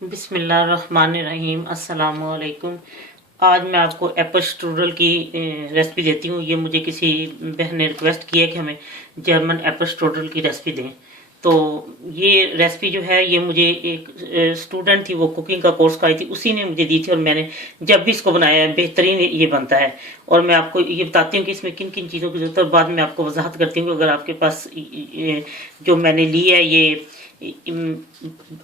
बिस्मिल्लाहिर्रहमानिर्रहीम अस्सलाम वालेकुम। आज मैं आपको एप्पल स्ट्रूडल की रेसिपी देती हूँ। ये मुझे किसी बहन ने रिक्वेस्ट किया कि हमें जर्मन एप्पल स्ट्रूडल की रेसिपी दें। तो ये रेसिपी जो है ये मुझे एक स्टूडेंट थी, वो कुकिंग का कोर्स कराई थी, उसी ने मुझे दी थी और मैंने जब भी इसको बनाया है बेहतरीन ये बनता है। और मैं आपको ये बताती हूँ कि इसमें किन किन चीज़ों की जरूरत है, बाद में आपको वजाहत करती हूँ। अगर आपके पास जो मैंने ली है ये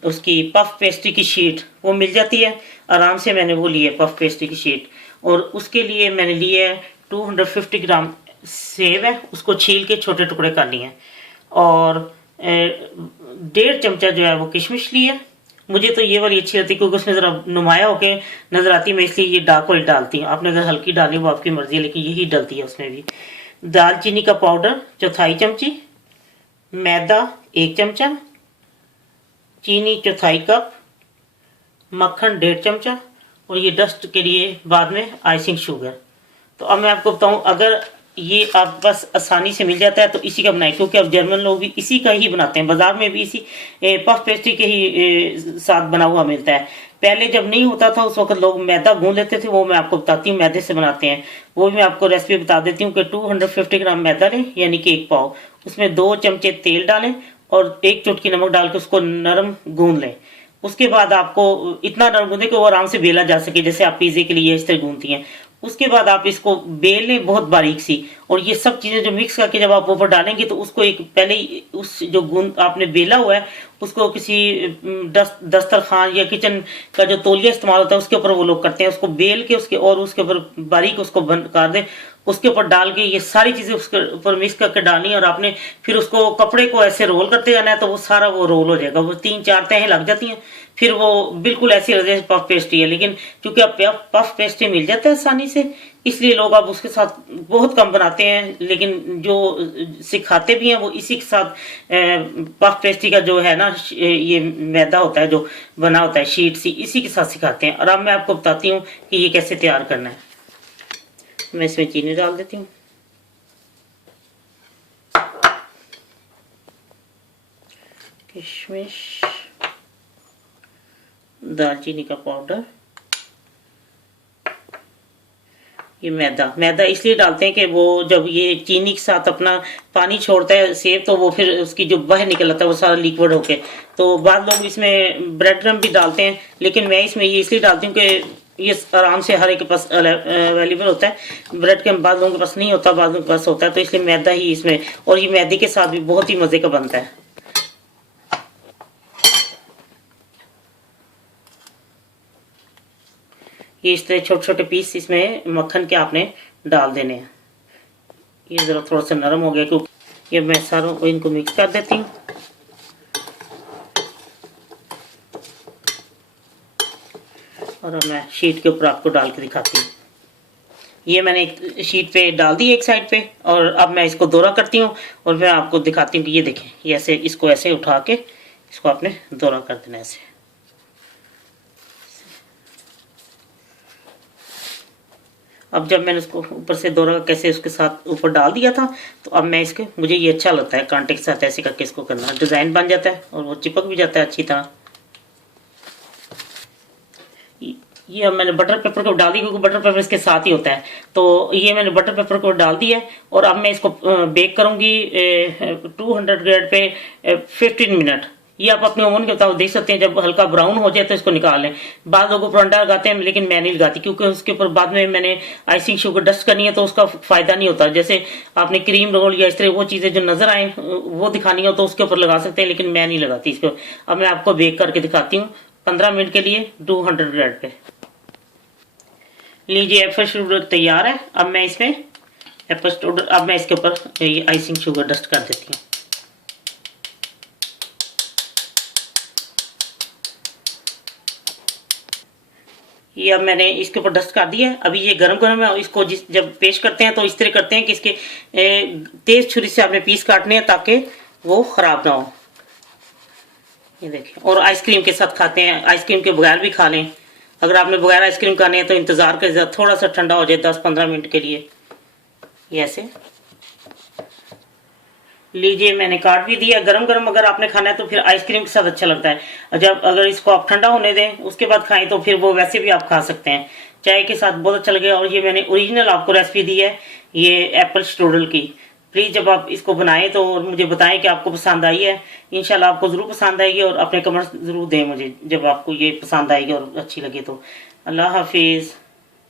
उसकी पफ पेस्ट्री की शीट वो मिल जाती है आराम से, मैंने वो ली है पफ पेस्ट्री की शीट। और उसके लिए मैंने लिए है 250 ग्राम सेब है, उसको छील के छोटे टुकड़े कर लिए हैं। और 1.5 चमचा जो है वो किशमिश ली है। मुझे तो ये वाली अच्छी लगती है क्योंकि उसमें ज़रा नुमाया होके नज़र आती है, मैं इसलिए ये डार्क वाली डालती हूँ। आपने अगर हल्की डाली वो आपकी मर्जी है, लेकिन यही डलती है उसमें भी। दालचीनी का पाउडर 1/4 चमची, मैदा 1 चमचा, चीनी 1/4 कप, मक्खन 1.5 चमचा, और ये डस्ट के लिए बाद में आइसिंग शुगर। तो अब मैं आपको बताऊं, अगर ये आप बस आसानी से मिल जाता है तो इसी का बनाएं, क्योंकि अब जर्मन लोग भी इसी का ही बनाते हैं। बाजार में भी इसी पफ पेस्ट्री के ही साथ बना हुआ मिलता है। पहले जब नहीं होता था उस वक्त लोग मैदा गूंद लेते थे, वो मैं आपको बताती हूँ मैदे से बनाते हैं। वो भी मैं आपको रेसिपी बता देती हूँ कि 250 ग्राम मैदा लें, यानी कि 1 पाव। उसमें 2 चमचे तेल डालें और 1 चुटकी नमक डाल के उसको नरम गूंद लें। उसके बाद आपको इतना नरम गूंदे कि वो आराम से बेला जा सके, जैसे आप पिज्जे के लिए इस तरह गूंदती हैं। उसके बाद आप इसको बेल लें बहुत बारीक सी, और ये सब चीजें जो मिक्स करके जब आप ऊपर डालेंगे तो उसको एक पहले उस जो गूंद आपने बेला हुआ है उसको किसी दस्तरखान या किचन का जो तौलिया इस्तेमाल होता है उसके ऊपर वो लोग करते हैं। उसको बेल के उसके और उसके ऊपर बारीक उसको बंद कर दें, उसके ऊपर डाल के ये सारी चीजें उसके ऊपर मिक्स करके डालनी है। और आपने फिर उसको कपड़े को ऐसे रोल करते जाना है तो वो सारा वो रोल हो जाएगा। वो 3-4 तहें लग जाती हैं, फिर वो बिल्कुल ऐसी जैसे पफ पेस्ट्री है। लेकिन क्योंकि अब पफ पेस्ट्री मिल जाता है आसानी से, इसलिए लोग अब उसके साथ बहुत कम बनाते हैं। लेकिन जो सिखाते भी हैं वो इसी के साथ पफ पेस्ट्री का जो है ना ये मैदा होता है जो बना होता है शीट सी, इसी के साथ सिखाते हैं। और अब मैं आपको बताती हूँ कि ये कैसे तैयार करना है। मैं इसमें चीनी डाल देती हूँ, किशमिश, दालचीनी का पाउडर, ये मैदा इसलिए डालते हैं कि वो जब ये चीनी के साथ अपना पानी छोड़ता है सेब, तो वो फिर उसकी जो बाहर निकल आता है वो सारा लिक्विड होके। तो बाद लोग इसमें ब्रेड क्रम्ब भी डालते हैं, लेकिन मैं इसमें ये इसलिए डालती हूँ कि ये आराम से हर एक के पास अवेलेबल होता है। ब्रेड क्रम्ब बाद लोगों के पास नहीं होता, बाद लोगों के पास होता है, तो इसलिए मैदा ही इसमें। और ये मैदे के साथ भी बहुत ही मजे का बनता है। ये इस तरह छोटे छोटे पीस इसमें मक्खन के आपने डाल देने हैं। ये ज़रा थोड़ा सा नरम हो गया क्योंकि ये मैं सारों को इनको मिक्स कर देती हूँ। और अब मैं शीट के ऊपर आपको डाल के दिखाती हूँ। ये मैंने एक शीट पे डाल दी एक साइड पे, और अब मैं इसको दोहरा करती हूँ और मैं आपको दिखाती हूँ कि ये देखें, ये ऐसे इसको ऐसे उठा के इसको आपने दोहरा कर देना ऐसे। अब जब मैंने उसको ऊपर से दोहरा कैसे उसके साथ ऊपर डाल दिया था, तो अब मैं इसके मुझे ये अच्छा लगता है कांटे के साथ ऐसे करके इसको करना, डिज़ाइन बन जाता है और वो चिपक भी जाता है अच्छी तरह। ये अब मैंने बटर पेपर को डाल दी क्योंकि बटर पेपर इसके साथ ही होता है। तो ये मैंने बटर पेपर को डाल दिया है और अब मैं इसको बेक करूंगी 200 ग्रेड पे 15 मिनट। ये आप अपने ओवन के मुताबिक देख सकते हैं। जब हल्का ब्राउन हो जाए तो इसको निकाल लें। बाद लोगों को अंडा लगाते हैं, लेकिन मैं नहीं लगाती क्योंकि उसके ऊपर बाद में मैंने आइसिंग शुगर डस्ट करनी है तो उसका फायदा नहीं होता। जैसे आपने क्रीम रोल या इस तरह वो चीजें जो नजर आए वो दिखानी हो तो उसके ऊपर लगा सकते हैं, लेकिन मैं नहीं लगाती इसको। अब मैं आपको बेक करके दिखाती हूँ 15 मिनट के लिए 200 ग्रेड पे। लीजिए एप्पल शुगर तैयार है। अब मैं इसमें अब मैं इसके ऊपर आइसिंग शुगर डस्ट कर देती हूँ। ये अब मैंने इसके ऊपर डस्ट कर दिया है। अभी ये गरम गरम है। इसको जब पेश करते हैं तो इस तरह करते हैं कि इसके तेज छुरी से आपने पीस काटने हैं ताकि वो खराब ना हो। ये देखिए, और आइसक्रीम के साथ खाते हैं, आइसक्रीम के बगैर भी खा लें। अगर आपने बगैर आइसक्रीम खाने हैं तो इंतजार करें थोड़ा सा ठंडा हो जाए 10-15 मिनट के लिए। ये ऐसे लीजिए, मैंने काट भी दिया। गरम गरम अगर आपने खाना है तो फिर आइसक्रीम के साथ अच्छा लगता है, और जब अगर इसको आप ठंडा होने दें उसके बाद खाएं तो फिर वो वैसे भी आप खा सकते हैं चाय के साथ, बहुत अच्छा लगेगा। और ये मैंने ओरिजिनल आपको रेसिपी दी है ये एप्पल स्ट्रोडल की। प्लीज़ जब आप इसको बनाएं तो मुझे बताएं कि आपको पसंद आई है। इंशाल्लाह आपको ज़रूर पसंद आएगी, और अपने कमेंट्स ज़रूर दें मुझे जब आपको ये पसंद आएगी और अच्छी लगे तो। अल्लाह हाफिज़।